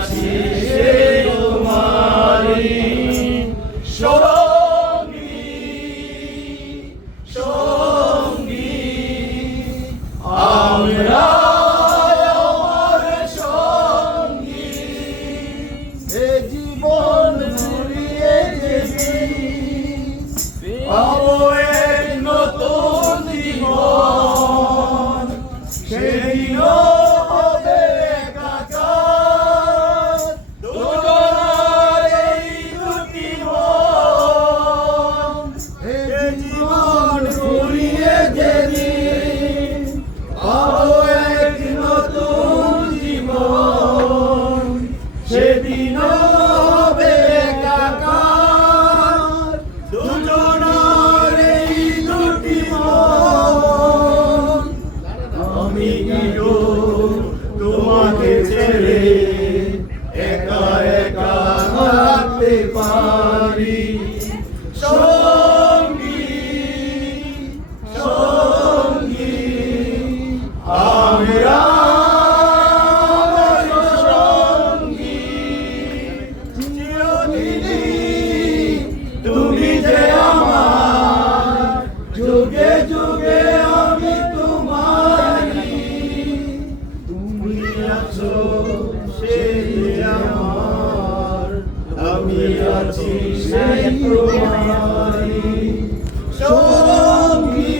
আছি সেই তোমারই সঙ্গী সঙ্গী আমরা আমার সঙ্গী এ জীবন ঘুরিয়ে যেদিন পাবো এক নতুন জীবন সেদিনও হবে একাকার দুজনার এই দুটি মন এ জীবন ঘুরিয়ে যেদিন পাবো এক নতুন জীবন সেদিনও হবে একাকার দুজনার এই দুটি মন আমি কি গো তোমাকে ছেড়ে একা একা থাকতে পারি সঙ্গী সঙ্গী আমরা সঙ্গী চিরদিনই তুমি যে আমার যুগে যুগে আমি তোমারি তুমি আছো সেই আমার আমি আছি সেই তোমারি সঙ্গী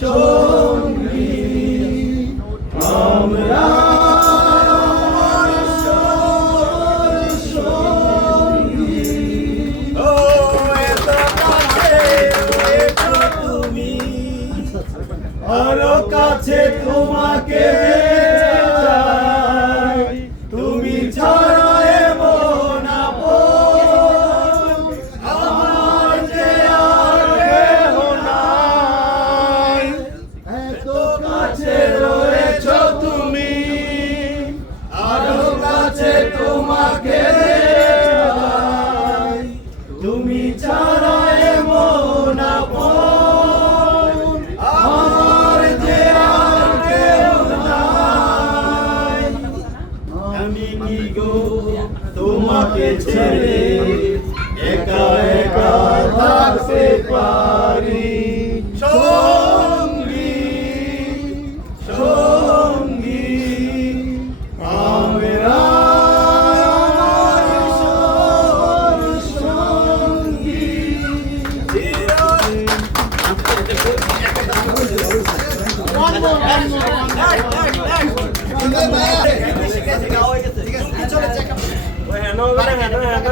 সঙ্গী আমরা সঙ্গী ও এত কাছে রয়েছো তুমি আরো কাছে তোমাকে চাই তুমি ছাড়া এমন আপন আমার যে আর কেহ নাই এত কাছে রয়েছো তুমি আরো কাছে তোমাকে চাই তুমি ছাড়া এমন আপন আমার যে আর কেউ নাই আমি কি গো তোমাকে ছেড়ে একা একা থাকতে পারি